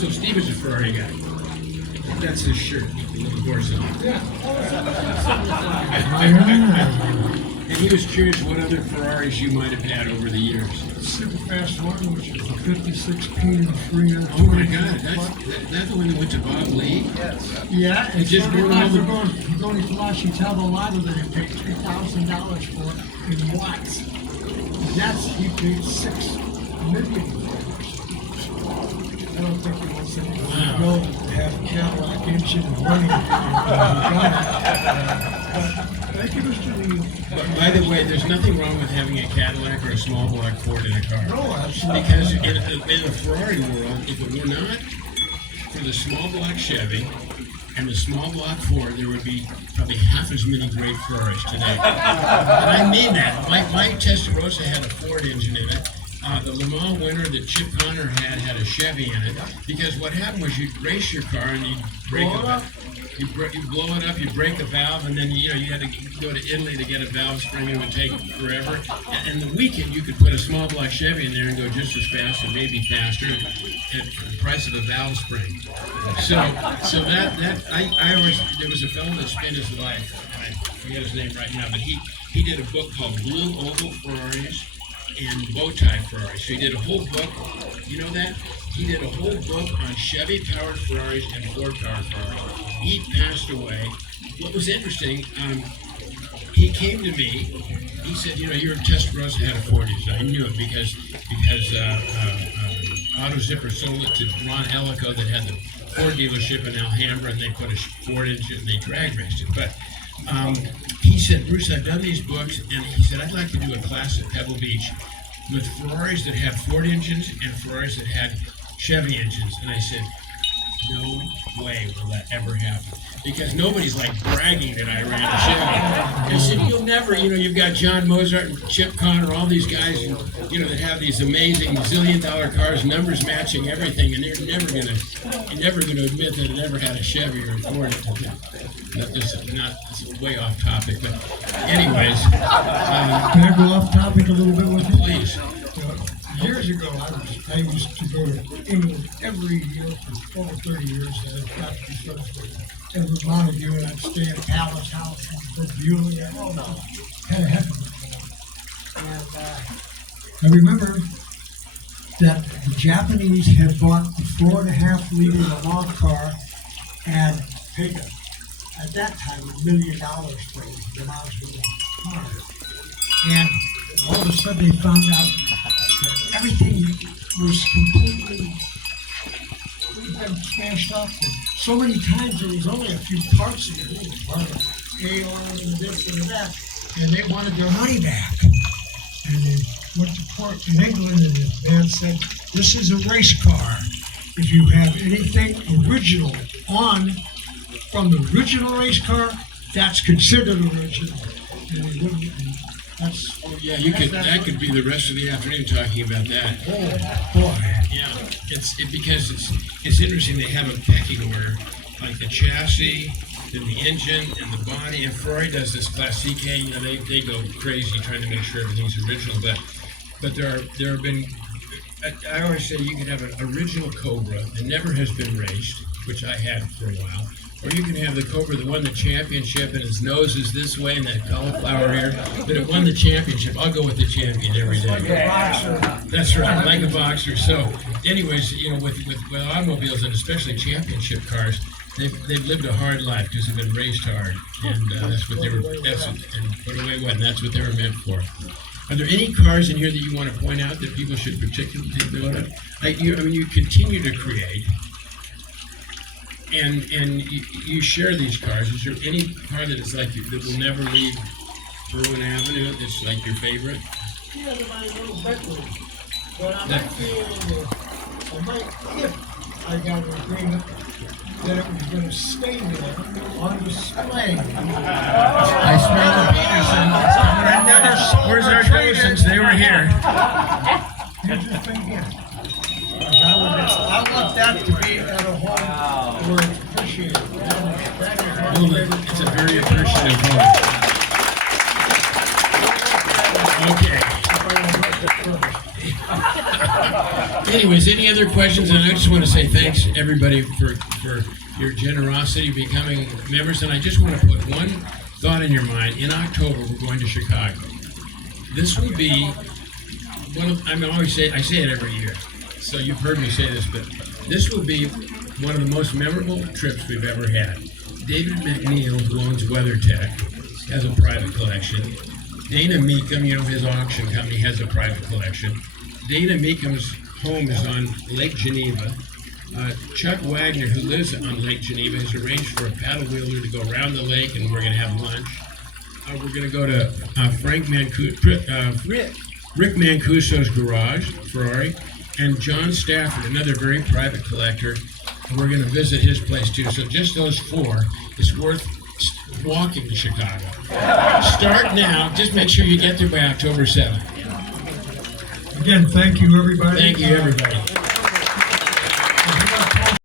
So Steve is a Ferrari guy. That's his shirt, the little horse on it. And he was curious what other Ferraris you might have had over the years. Super fast one, which is a 56P and 3 and Oh my God, that's the one that went to Bob Lee? Yeah, It just we're went all the- going to Flashy Tell a lot of it and paid $3,000 for it in watts. That's, he paid $6 million for it. I don't think he wants to go and have a Cadillac engine and running. Thank you, Mr. Lee. But by the way, there's nothing wrong with having a Cadillac or a small block Ford in a car. No, absolutely. Because in the Ferrari world, if it were not for the small block Chevy and the small block Ford, there would be probably half as many great Ferraris today. And I mean that. My Testarossa had a Ford engine in it. The Le Mans winner that Chip Connor had a Chevy in it. Because what happened was you'd race your car and you'd break a valve. You blow it up, you break the valve, and then you had to go to Italy to get a valve spring. It would take forever. And the weekend you could put a small block Chevy in there and go just as fast or maybe faster at the price of a valve spring. So that I always, there was a fellow that spent his life, and I forget his name right now, but he did a book called Blue Oval Ferraris and Bowtie Ferraris. So he did a whole book. You know that? He did a whole book on Chevy-powered Ferraris and Ford-powered Ferraris. He passed away. What was interesting, he came to me. He said, your Testarossa had a Ford engine. I knew it because Auto Zipper sold it to Ron Ellico that had the Ford dealership in Alhambra, and they put a Ford engine and they drag raced it. But he said, Bruce, I've done these books, and he said, I'd like to do a class at Pebble Beach with Ferraris that had Ford engines and Ferraris that had Chevy engines. And I said, no way will that ever happen. Because nobody's like bragging that I ran a Chevy. I said, you'll never, you've got John Mozart and Chip Connor, all these guys, that have these amazing $1 zillion cars, numbers matching everything, and you're never gonna admit that it ever had a Chevy or a Ford. It's way off topic, but anyways. Can I go off topic a little bit with you? Please. Years ago, I used to go to England every year for over 30 years. I got to be friends with Edward Montague, and I'd stay at Palace House and for Buell. Had a heck of a time. And I remember that the Japanese had bought the 4.5-liter Le Mans car and paid, at that time, $1 million for the Le Mans car. And all of a sudden they found out that everything was completely been smashed up. And so many times there was only a few parts in it. It was part of A-arm and this and that. And they wanted their money back. And they went to court in England, and the man said, this is a race car. If you have anything original from the original race car, that's considered original. And they wouldn't. That could be the rest of the afternoon talking about that. Oh boy! Yeah, because it's interesting. They have a pecking order, like the chassis, then the engine, and the body. And Ferrari does this Class CK. They go crazy trying to make sure everything's original. But there have been. I always say you can have an original Cobra that never has been raced, which I had for a while. Or you can have the Cobra that won the championship and his nose is this way and that cauliflower hair, but it won the championship. I'll go with the champion every day. Like a boxer. That's right, like a boxer. So, anyways, with automobiles and especially championship cars, they've lived a hard life because they've been raced hard, and that's what they were. And put away what? And that's what they were meant for. Are there any cars in here that you want to point out that people should particularly take note of? You continue to create. And you share these cars. Is there any car that is like that will never leave Berwyn Avenue that's like your favorite? Yeah, my little bedroom. But I might, if I got an agreement that it was going to stay there on display. I smell the Peterson. Where's our Petersons? They were here. Here's the thing here. I want that to be at a home where it's appreciated. It's a very appreciative home. Okay. Anyways, any other questions? And I just want to say thanks, everybody, for your generosity becoming members. And I just want to put one thought in your mind. In October, we're going to Chicago. This will be one of, I say it every year, so you've heard me say this, but this will be one of the most memorable trips we've ever had. David McNeil, who owns WeatherTech, has a private collection. Dana Meekum, his auction company, has a private collection. Dana Meekum's home is on Lake Geneva. Chuck Wagner, who lives on Lake Geneva, has arranged for a paddle wheeler to go around the lake, and we're going to have lunch. We're going to go to Rick Mancuso's garage, Ferrari, and John Stafford, another very private collector. And we're going to visit his place too. So just those four, it's worth walking to Chicago. Start now. Just make sure you get there by October 7th. Again, thank you, everybody. Thank you, everybody.